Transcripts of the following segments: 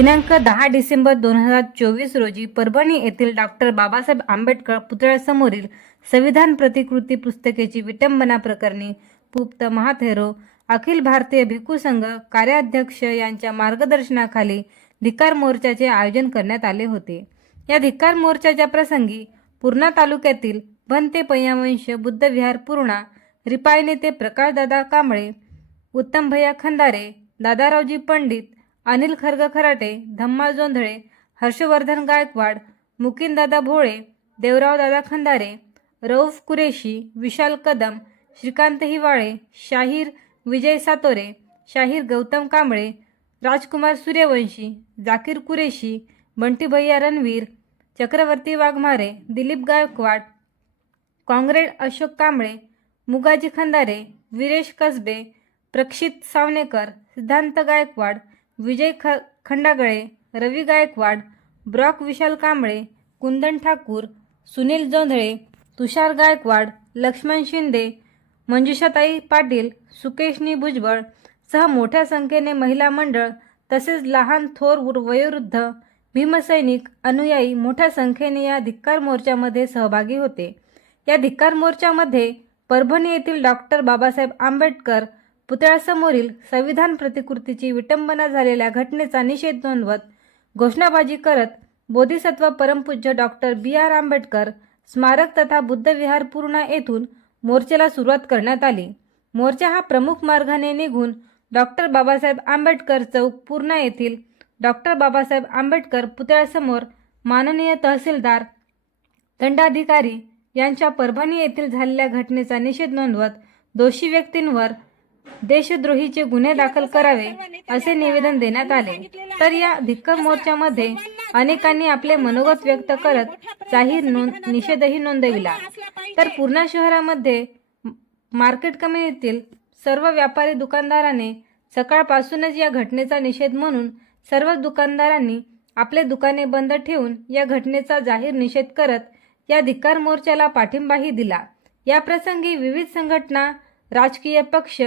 दिनांक 10 डिसेंबर 2024 रोजी परभणी येथील डॉक्टर बाबासाहेब आंबेडकर पुतळ्यासमोरील संविधान प्रतिकृती पुस्तकेची विटंबना प्रकरणी पुप्त महाथेरो अखिल भारतीय भिक्खू संघ कार्याध्यक्ष यांच्या मार्गदर्शनाखाली धिक्कार मोर्चाचे आयोजन करण्यात आले होते। या धिक्कार मोर्चाच्या प्रसंगी पूर्णा तालुक्यातील भंते पय्यावंश बुद्ध विहार पूर्णा रिपाई नेते प्रकाशदादा कांबळे, उत्तमभैया खंदारे, दादारावजी पंडित, अनिल खरग खराटे, धम्मा जोंधळे, हर्षवर्धन गायकवाड, मुकिंददादा भोळे, देवरावदादा खंदारे, रऊफ कुरेशी, विशाल कदम, श्रीकांत हिवाळे, शाहीर विजय सातोरे, शाहीर गौतम कांबळे, राजकुमार सूर्यवंशी, जाकीर कुरेशी, बंटी भैया रणवीर, चक्रवर्ती वाघमारे, दिलीप गायकवाड, काँग्रेड अशोक कांबळे, मुगाजी खंदारे, वीरेश कसबे, प्रक्षित सावनेकर, सिद्धांत गायकवाड, विजय खंडागळे, रवी गायकवाड, ब्रॉक विशाल कांबळे, कुंदन ठाकूर, सुनील जोंधळे, तुषार गायकवाड, लक्ष्मण शिंदे, मंजुषाताई पाटील, सुकेशनी भुजबळ सह मोठ्या संख्येने महिला मंडळ तसेच लहान थोर वयोवृद्ध भीमसैनिक अनुयायी मोठ्या संख्येने या धिक्कार मोर्चामध्ये सहभागी होते। या धिक्कार मोर्चामध्ये परभणी येथील डॉक्टर बाबासाहेब आंबेडकर पुतळ्यासमोरील संविधान प्रतिकृतीची विटंबना झालेल्या घटनेचा निषेध नोंदवत घोषणाबाजी करत बोधिसत्व परमपूज्य डॉक्टर B.R. आंबेडकर स्मारक तथा बुद्ध विहार पूर्णा येथून मोर्चाला सुरुवात करण्यात आली। मोर्चा हा प्रमुख मार्गाने निघून डॉक्टर बाबासाहेब आंबेडकर चौक पूर्णा येथील डॉक्टर बाबासाहेब आंबेडकर पुतळ्यासमोर माननीय तहसीलदार दंडाधिकारी यांच्या परभणी येथील झालेल्या घटनेचा निषेध नोंदवत दोषी व्यक्तींवर देशद्रोहीचे गुन्हे दाखल करावे असे निवेदन देण्यात आले। तर या धिक्कार मोर्चामध्ये अनेकांनी आपले मनोगत व्यक्त करत जाहीर निषेधही नोंदविला। तर पूर्णा शहरामध्ये मार्केट कमिटीतील सर्व व्यापारी दुकानदारांनी सकाळपासूनच या घटनेचा निषेध म्हणून सर्व दुकानदारांनी आपले दुकाने बंद ठेवून या घटनेचा जाहीर निषेध करत या धिक्कार मोर्चाला पाठिंबाही दिला। या प्रसंगी विविध संघटना, राजकीय पक्ष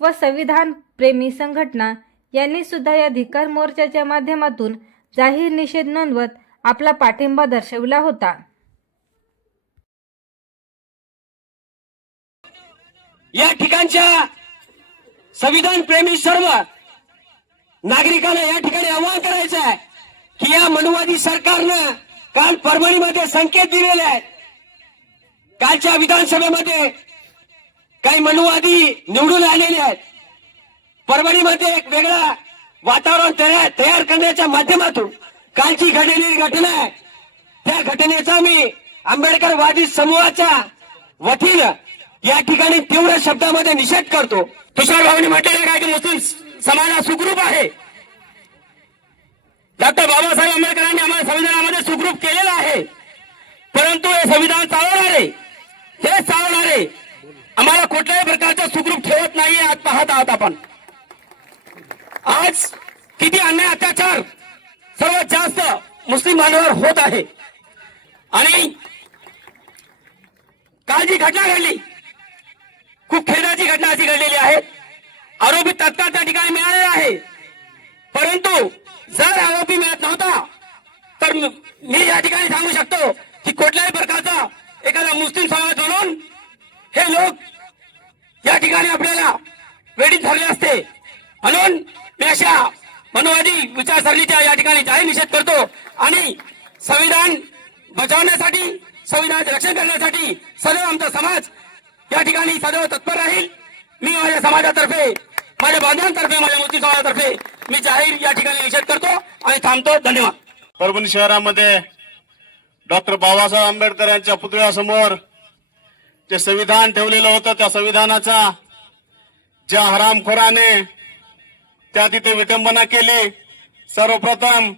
व संविधान प्रेमी संघटना यांनी सुद्धा या धिक्कार मोर्चाच्या माध्यमातून जाहीर निषेध नोंदवत आपला पाठिंबा दर्शविला होता। या ठिकाणच्या संविधान प्रेमी सर्व नागरिकांना या ठिकाणी आवाहन करायचं आहे की या मनुवादी सरकारनं काल परभणीमध्ये संकेत दिलेले आहेत। कालच्या विधानसभेमध्ये काही मनुवादी निवडून आलेले आहेत। परभणीमध्ये एक वेगळा वातावरण तयार करण्याच्या माध्यमातून कालची घडलेली घटना आहे, त्या घटनेचा मी आंबेडकरवादी समूहाच्या वतीनं या ठिकाणी तीव्र शब्दामध्ये निषेध करतो। तुषार भाऊनी म्हटलेलं काय की मुस्लिम समाज हा सुखरूप आहे। डॉक्टर बाबासाहेब आंबेडकरांनी आम्हाला संविधानामध्ये सुखरूप केलेलं आहे, परंतु हे संविधान चालवणारे आम्हाला कुठल्याही प्रकारचं सुखरूप ठेवत नाहीये। आज पाहत आहात आपण आज किती अन्याय अत्याचार सर्वात जास्त मुस्लिम बांधवांवर होत आहे। आणि काल जी घटना घडली खूप खेदाची घटना अशी घडलेली आहे। आरोपी तत्काळ त्या ठिकाणी मिळालेला आहे, परंतु जर आरोपी मिळत नव्हता तर मी या ठिकाणी सांगू शकतो की कुठल्याही प्रकारचा एखादा मुस्लिम समाज म्हणून हे लोक या ठिकाणी आपल्याला वेळीच धरले असते। म्हणून मी अशा मनुवादी विचारसरणीचा या ठिकाणी जाहीर निषेध करतो आणि संविधान बचावण्यासाठी, संविधानाचे रक्षण करण्यासाठी सदैव आमचा समाज या ठिकाणी सदैव तत्पर राहील। मी माझ्या समाजातर्फे, माझ्या बांधवांतर्फे, माझ्या मुस्लिम समाजातर्फे मी जाहीर या ठिकाणी निषेध करतो आणि थांबतो। धन्यवाद। परभणी शहरामध्ये डॉक्टर बाबासाहेब आंबेडकर यांच्या पुतळ्यासमोर जे संविधान ठेवलेलं होतं त्या संविधानाचा ज्या हरामखोराने त्या तिथे विटंबना केली, सर्वप्रथम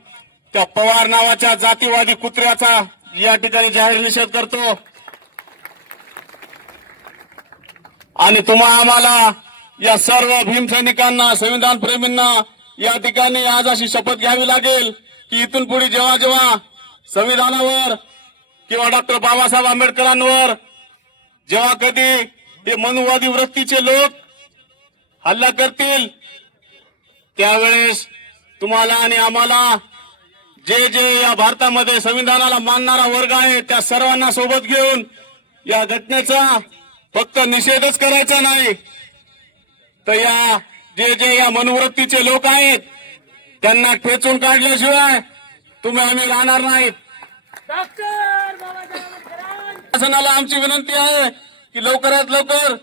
त्या पवार नावाच्या जातीवादी कुत्र्याचा या ठिकाणी जाहीर निषेध करतो। आणि आम्हाला या सर्व भीमसैनिकांना, संविधान प्रेमींना या ठिकाणी आज अशी शपथ घ्यावी लागेल की इथून पुढे जेव्हा जेव्हा संविधानावर किंवा डॉक्टर बाबासाहेब आंबेडकरांवर जेव्हा कधी हे मनुवादी वृत्तीचे लोक हल्ला करतील त्यावेळेस तुम्हाला आणि आम्हाला जे जे या भारतामध्ये संविधानाला मानणारा वर्ग आहे त्या सर्वांना सोबत घेऊन या घटनेचा फक्त निषेधच करायचा नाही, तर या जे या मनोवृत्तीचे लोक आहेत त्यांना ठेचून काढल्याशिवाय तुम्ही आम्ही राहणार नाहीत. शासनाला आमची विनंती आहे की लवकरात लवकर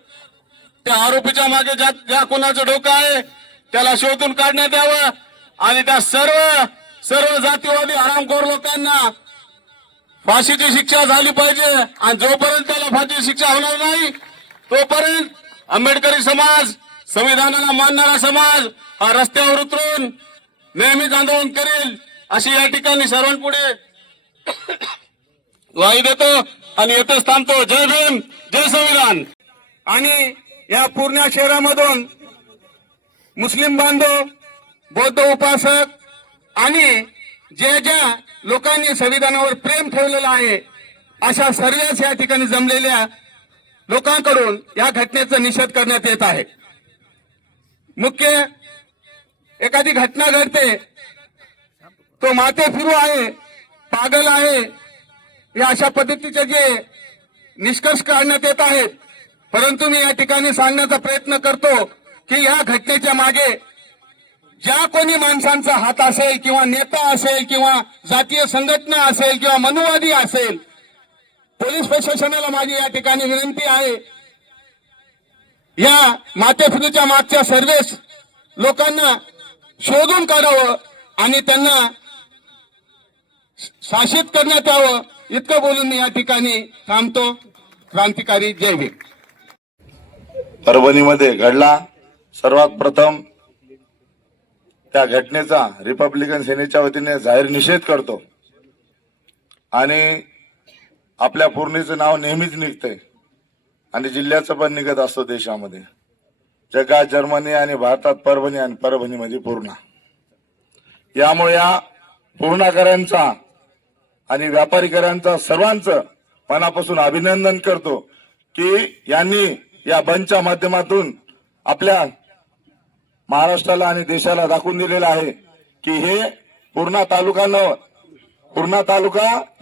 त्या आरोपीच्या मागे ज्या कोणाचं डोकं आहे त्याला शोधून काढण्यात यावं आणि त्या सर्व जातीवादी हरामखोर लोकांना फाशीची शिक्षा झाली पाहिजे. आणि जोपर्यंत त्याला फाशीची शिक्षा होणार नाही तोपर्यंत आंबेडकरी समाज, संविधानाला मानणारा समाज हा रस्त्यावर उतरून नेहमीच आंदोलन करेल अशी या ठिकाणी सर्वांपुढे ग्वाही देतो आणि येथेच थांबतो. जय भीम, जय संविधान. आणि या पूर्णा शहरामधून मुस्लिम बांधव, बौद्ध उपासक आणि ज्या लोकांनी संविधानावर प्रेम ठेवलेलं आहे अशा सर्वच या ठिकाणी जमलेल्या लोकांकडून या घटनेचा निषेध करण्यात येत आहे. मुख्य एखादी घटना घडते, तो माते फिरू आहे, पागल आहे, या अशा पद्धतीचे जे निष्कर्ष काढण्यात येत आहेत. परंतु मी या ठिकाणी सांगण्याचा प्रयत्न करतो की या घटनेच्या मागे ज्या कोणी माणसांचा हात असेल किंवा नेता असेल किंवा जातीय संघटना असेल किंवा मनुवादी असेल, पोलीस प्रशासनाला माझी या ठिकाणी विनंती आहे, या माथेफिरूच्या मागच्या सर्वेस लोकांना शोधून काढावं आणि त्यांना शासित करण्यात यावं. इतकं बोलून मी या ठिकाणी थांबतो. क्रांतिकारी जय भीम. परभणीमध्ये घडला, सर्वात प्रथम त्या घटनेचा रिपब्लिकन सेनेच्या वतीने जाहीर निषेध करतो. आणि आपल्या पूर्णेचं नाव नेहमीच निघतंय आणि जिल्ह्याचं पण निघत असतो देशामध्ये. जगात जर्मनी आणि भारतात परभणी आणि परभणीमध्ये पूर्णा. यामुळे या पूर्णाकरांचा आणि व्यापारीकरांचा सर्वांचं मनापासून अभिनंदन करतो की यांनी या बंदच्या माध्यमातून आपल्या महाराष्ट्राला आणि देशाला दाखवून दिलेलं आहे की हे पूर्णा तालुका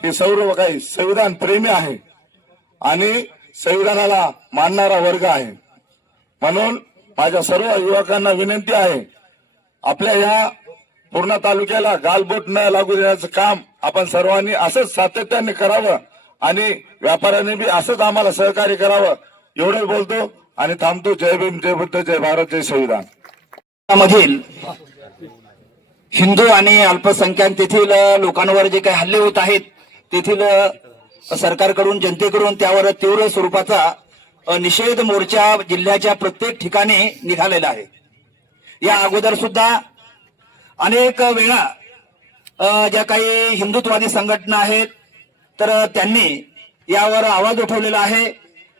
हे सर्व काही संविधान प्रेमी आहे आणि संविधानाला मानणारा वर्ग आहे. म्हणून माझ्या सर्व युवकांना विनंती आहे, आपल्या या पूर्णा तालुक्याला गालबोट न लागू देण्याचं काम आपण सर्वांनी असंच सातत्याने करावं आणि व्यापाऱ्यांनी बी असंच आम्हाला सहकार्य करावं. एवढंच बोलतो आणि थांबतो. जय भीम, जय बुद्ध, जय भारत, जय संविधान. मधील हिंदू आणि अल्पसंख्याक तेथील लोकांवर जे काही हल्ले होत आहेत तेथील सरकारकडून, जनतेकडून त्यावर तीव्र स्वरूपाचा निषेध मोर्चा जिल्ह्याच्या प्रत्येक ठिकाणी निघालेला आहे. या अगोदर सुद्धा अनेक वेळा ज्या काही हिंदुत्ववादी संघटना आहेत तर त्यांनी यावर आवाज उठवलेला आहे.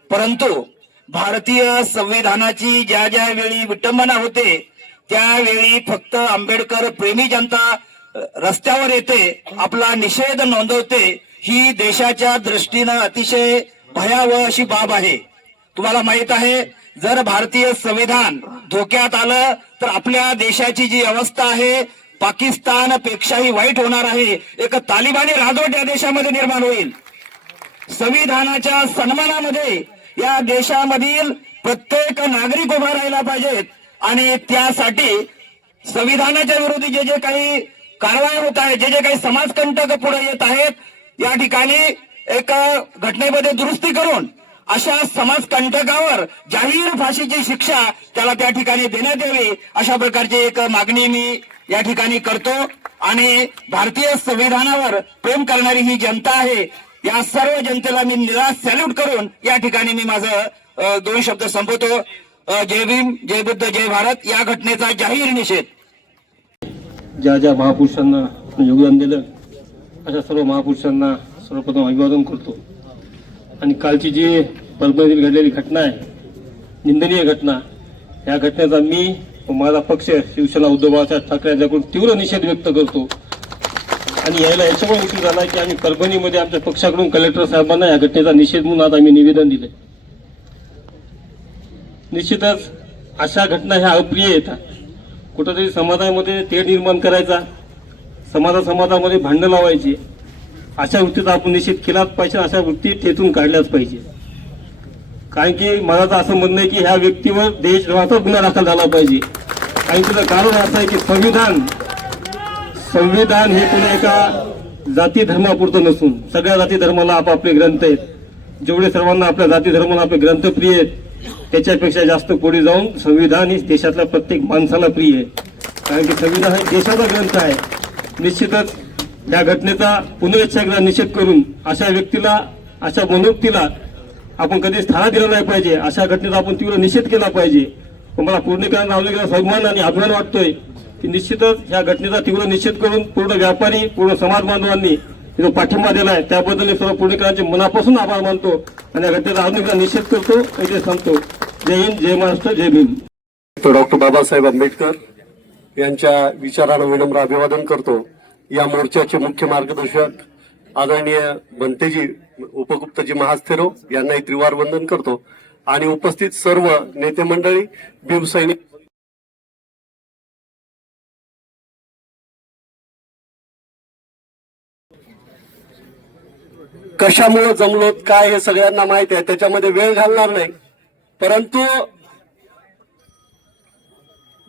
परंतु भारतीय संविधानाची ज्या ज्या वेळी विटंबना होते त्यावेळी फक्त आंबेडकर प्रेमी जनता रस्त्यावर येते, आपला निषेध नोंदवते. ही देशाच्या दृष्टीनं अतिशय भयावह अशी बाब आहे. तुम्हाला माहित आहे, जर भारतीय संविधान धोक्यात आलं तर आपल्या देशाची जी अवस्था आहे पाकिस्तान पेक्षाही वाईट होणार आहे. एक तालिबानी राजवट या देशामध्ये निर्माण होईल. संविधानाच्या सन्मानामध्ये या देशामधील प्रत्येक नागरिक उभा राहिला पाहिजेत आणि त्यासाठी संविधानाच्या विरोधी जे जे काही कारवाई होत आहे, जे जे काही समाजकंटक पुढे येत आहेत, या ठिकाणी एक घटनेमध्ये दुरुस्ती करून अशा समाजकंटकावर जाहीर फाशीची शिक्षा त्याला त्या ठिकाणी देण्यात यावी, अशा प्रकारची एक मागणी मी या ठिकाणी करतो. आणि भारतीय संविधानावर प्रेम करणारी ही जनता आहे, या सर्व जनतेला मी निराश सॅल्यूट करून या ठिकाणी मी माझं 2 शब्द संपवतो. जय भीम, जय बुद्ध, जय भारत. या घटनेचा जाहीर निषेध. ज्या ज्या महापुरुषांना योगदान दिलं अशा सर्व महापुरुषांना सर्वप्रथम अभिवादन करतो. आणि कालची जी परभणीतील घडलेली घटना आहे, निंदनीय घटना, या घटनेचा मी व माझा पक्ष शिवसेना उद्धव बाळासाहेब ठाकरे यांच्याकडून तीव्र निषेध व्यक्त करतो. आणि याला याच्यामुळे उशीर झाला की आम्ही परभणीमध्ये आमच्या पक्षाकडून कलेक्टर साहेबांना या घटनेचा निषेध म्हणून आज आम्ही निवेदन दिले. निश्चितच अशा घटना ह्या अप्रिय येतात, कुठंतरी समाजामध्ये तेढ निर्माण करायचा, समाजामध्ये भांडणं लावायची, अशा वृत्तीचा आपण निषेध केलाच पाहिजे. अशा वृत्ती तेथून काढल्याच पाहिजे. कारण की मला तर असं म्हणणं आहे की ह्या व्यक्तीवर देशद्रोहाचा गुन्हा दाखल झाला पाहिजे. कारण त्याचं कारण असं आहे की संविधान हे कोणी एका जाती धर्मापुरतं नसून सगळ्या जाती धर्माला आपापले ग्रंथ आहेत. जेवढे सर्वांना आपल्या जाती धर्माला आपले ग्रंथ प्रिय आहेत, त्याच्यापेक्षा जास्त पुढे जाऊन संविधान ही देशातल्या प्रत्येक माणसाला प्रिय आहे. कारण की संविधान हा देशाचा ग्रंथ आहे. निश्चितच या घटनेचा पुनरुच्चार निषेध करून अशा व्यक्तीला, अशा मनोवृत्तीला आपण कधीच थारा दिला नाही पाहिजे. अशा घटनेचा आपण तीव्र निषेध केला पाहिजे. मला पूर्णिकरांना नावलेला सन्मान आणि अभिमान वाटतोय की निश्चितच या घटनेचा तीव्र निषेध करून पूर्ण व्यापारी, पूर्ण समाज बांधवांनी जो पाठिंबा दिलाय त्याबद्दल मी सर्व पूर्णिकरांचे मनापासून आभार मानतो आणि या घटनेचा अजून एकदा निषेध करतो. इथे सांगतो. जय हिंद, जय महाराष्ट्र, जय भीम. डॉक्टर बाबासाहेब आंबेडकर यांच्या विचारांना विनम्र अभिवादन करतो. या मोर्चाचे मुख्य मार्गदर्शक आदरणीय बनतेजी उपगुप्तजी महास्थेरो यांनाही त्रिवार वंदन करतो आणि उपस्थित सर्व नेते मंडळी, भीमसैनिक, कशामुळे जमलोत काय हे सगळ्यांना माहिती आहे, त्याच्यामध्ये वेळ घालणार नाही. परंतु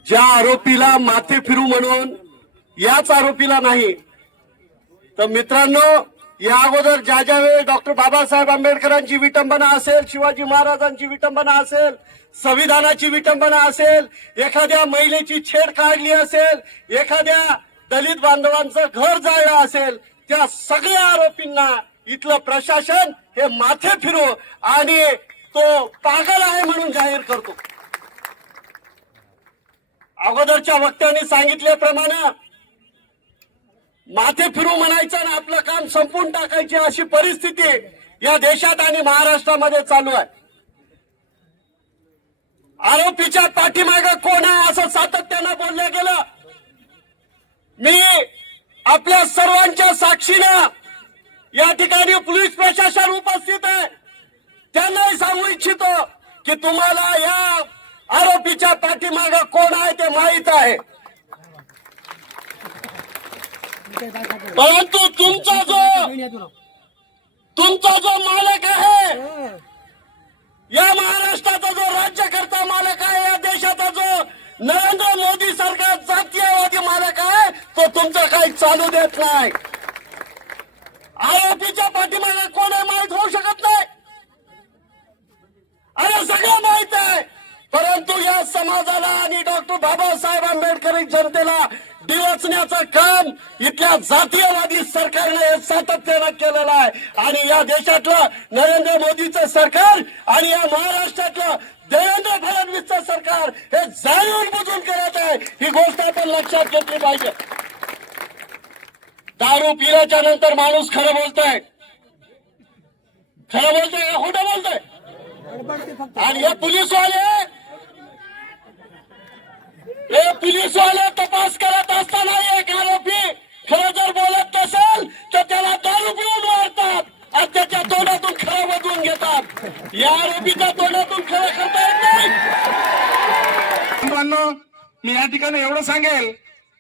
ज्या आरोपीला माथे फिरू म्हणून याच आरोपीला नाही तर मित्रांनो, या अगोदर ज्या वेळेस डॉक्टर बाबासाहेब आंबेडकरांची विटंबना असेल, शिवाजी महाराजांची विटंबना असेल, संविधानाची विटंबना असेल, एखाद्या महिलेची छेड काढली असेल, एखाद्या दलित बांधवांचं घर जाळलं असेल, त्या सगळ्या आरोपींना इथलं प्रशासन हे माथे फिरू आणि तो पागल आहे म्हणून जाहीर करतो. अगोदरच्या वक्त्यांनी सांगितल्याप्रमाणे माथे फिरू म्हणायचं आणि आपलं काम संपून टाकायची अशी परिस्थिती या देशात आणि महाराष्ट्रामध्ये चालू आहे. आरोपीच्या पाठीमागे कोण आहे असं सातत्यानं बोललं गेलं. मी आपल्या सर्वांच्या साक्षीनं या ठिकाणी पोलीस प्रशासन उपस्थित आहे, त्यांनाही सांगू इच्छितो की तुम्हाला या आरोपीच्या पाठीमागे कोण आहे ते माहित आहे. परंतु तुमचा जो मालक आहे, या महाराष्ट्राचा जो राज्यकर्ता मालक आहे, या देशाचा जो नरेंद्र मोदी सरकार जातीयवादी मालक आहे, तो तुमचं काही चालू देत नाही. आरोपीच्या पाठीमागे कोण आहे माहीत होऊ शकत नाही, अरे सगळं माहित आहे. परंतु या समाजाला आणि डॉक्टर बाबासाहेब आंबेडकर जनतेला डिवचण्याचं काम इथल्या जातीयवादी सरकारने सातत्यानं केलेलं आहे. आणि या देशातलं नरेंद्र मोदीचं सरकार आणि या महाराष्ट्रातलं देवेंद्र फडणवीसचं सरकार हे जाणून बुजून करत आहे. ही गोष्ट आपण लक्षात घेतली पाहिजे. दारू पिल्याच्या नंतर माणूस खरं बोलतोय का खोटं बोलतोय? आणि हे पोलीसवाले तपास करत असताना एक आरोपी खरं जर बोलत नसेल तर त्याला दारू पिऊन मारतात आणि त्याच्या तोंडातून खरं बदलून घेतात. या आरोपीच्या तोंडातून खरं करता येत नाही. मी या ठिकाणी एवढं सांगेल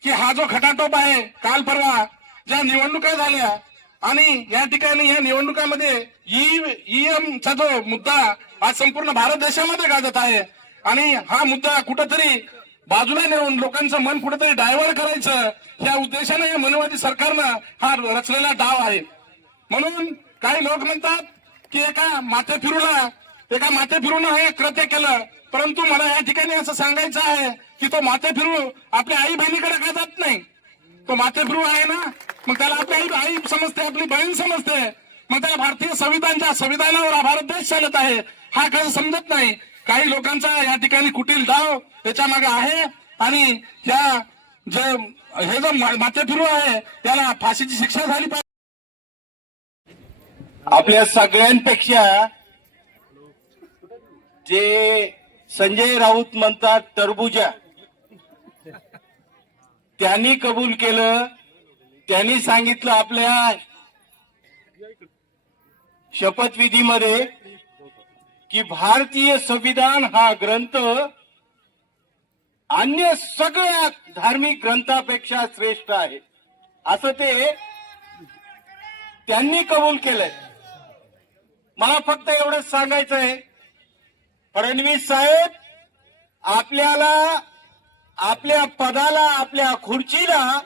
की हा जो खटाटोप आहे, काल परवा ज्या निवडणुका झाल्या आणि या ठिकाणी या निवडणुकामध्ये ईव्हीएम चा जो मुद्दा आज संपूर्ण भारत देशामध्ये गाजत आहे आणि हा मुद्दा कुठेतरी बाजूला नेऊन लोकांचं मन कुठेतरी डायव्हर्ट करायचं या उद्देशाने या मनोवादी सरकारनं हा रचलेला डाव आहे. म्हणून काही लोक म्हणतात की एका माथे फिरून हे कृत्य केलं. परंतु मला या ठिकाणी असं सांगायचं आहे की तो माथे फिरू आपल्या आई बहिणीकडे का जात नाही? तो माथे फिरू आहे ना, मग त्याला आपली आई समजते, आपली बहीण समजते, मग त्याला भारतीय संविधानावर भारत देश चालत आहे हा कसं समजत नाही. काही लोकांचा या ठिकाणी कुटील डाव त्याच्या मागे आहे आणि हे जो माथे फिरू आहे त्याला फाशीची शिक्षा झाली पाहिजे. आपल्या सगळ्यांपेक्षा जे संजय राऊत म्हणतात टरबुजा, त्यांनी कबूल केलं. त्यांनी सांगितलं आपल्या शपथविधीमध्ये की भारतीय संविधान हा ग्रंथ अन्य सगळ्या धार्मिक ग्रंथापेक्षा श्रेष्ठ आहे असं ते त्यांनी कबूल केलंय. मला फक्त एवढंच सांगायचं आहे, फडणवीस साहेब, आपल्याला आपल्या पदाला, आपल्या खुर्चीला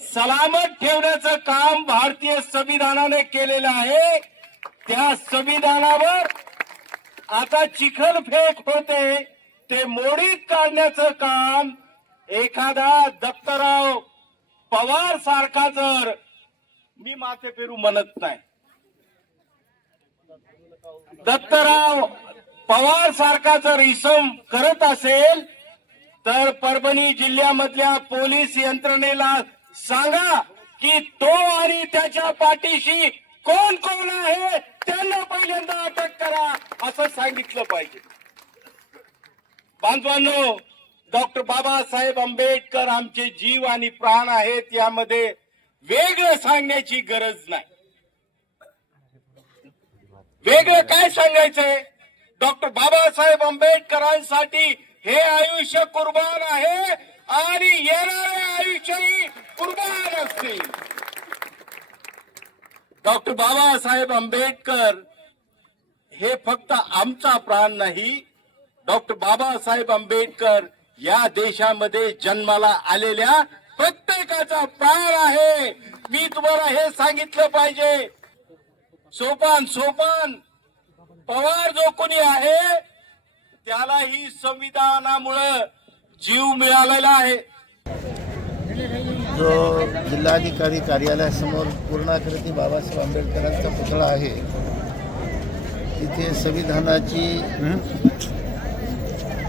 सलामत ठेवण्याचं काम भारतीय संविधानाने केलेलं आहे. त्या संविधानावर आता चिखलफेक होते, ते मोडीत काढण्याचं काम एखादा दत्तराव पवार सारखा, जर मी माथे फिरू म्हणत नाही, दत्तराव पवार सारखा जर इसम करत असेल तर परभणी जिल्ह्यामधल्या पोलीस यंत्रणेला सांगा की तो आणि त्याच्या पाठीशी कोण कोण आहे त्यांना पहिल्यांदा अटक करा असं सांगितलं पाहिजे. बांधवांनो, डॉक्टर बाबासाहेब आंबेडकर आमचे जीव आणि प्राण आहेत, यामध्ये वेगळं सांगण्याची गरज नाही. वेगळं काय सांगायचंय? डॉक्टर बाबासाहेब आंबेडकरांसाठी हे आयुष्य कुर्बान आहे आणि येणारे आयुष्यही कुर्बान असतील. डॉक्टर बाबासाहेब आंबेडकर हे फक्त आमचा प्राण नाही, डॉक्टर बाबासाहेब आंबेडकर या देशामध्ये जन्माला आलेल्या प्रत्येकाचा प्राण आहे. मी तुम्हाला हे सांगितलं पाहिजे. सोपान पवार जो कोणी आहे त्यालाही संविधानामुळे जीव मिळालेला आहे. जो जिल्हाधिकारी कार्यालयासमोर पूर्णाकृती बाबासाहेब आंबेडकरांचा पुतळा आहे, तिथे संविधानाची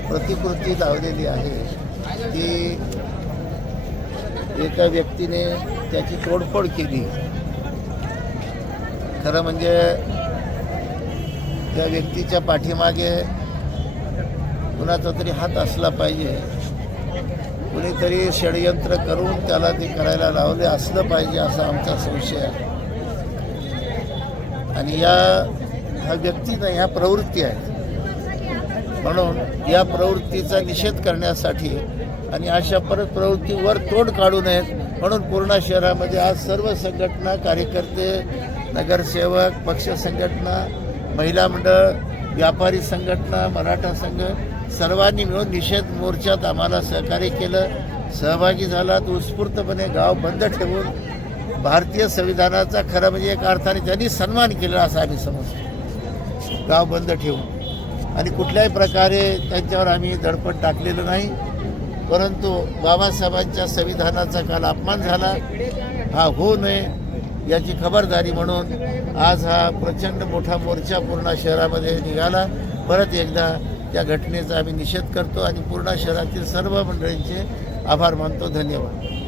प्रतिकृती लावलेली आहे. ती एका व्यक्तीने त्याची तोडफोड केली. खरं म्हणजे त्या व्यक्तीच्या पाठीमागे कुणाचा तरी हात असला पाहिजे, कुणीतरी षडयंत्र करून त्याला ते करायला लावले असलं पाहिजे असा आमचा संशय आहे. आणि हा व्यक्ती नाही, ह्या प्रवृत्ती आहे. म्हणून या प्रवृत्तीचा निषेध करण्यासाठी आणि अशा परत प्रवृत्तीवर तोड काढू नयेत म्हणून पूर्णा शहरामध्ये आज सर्व संघटना, कार्यकर्ते, नगरसेवक, पक्ष संघटना, महिला मंडळ, व्यापारी संघटना, मराठा संघ सर्वांनी मिळून निषेध मोर्चात आम्हाला सहकार्य केलं, सहभागी झालात. उत्स्फूर्तपणे गाव बंद ठेवून भारतीय संविधानाचा खरं म्हणजे एक अर्थाने त्यांनी सन्मान केला असं आम्ही समजतो. गाव बंद ठेवून आणि कुठल्याही प्रकारे त्यांच्यावर आम्ही दडपण टाकलेलं नाही. परंतु बाबासाहेबांच्या संविधानाचा काल अपमान झाला, हा होऊ नये याची खबरदारी म्हणून आज हा प्रचंड मोठा मोर्चा पूर्णा शहरामध्ये निघाला. परत एकदा त्या घटनेचा आम्ही निषेध करतो आणि पूर्णा शहरातील सर्व मंडळींचे आभार मानतो. धन्यवाद.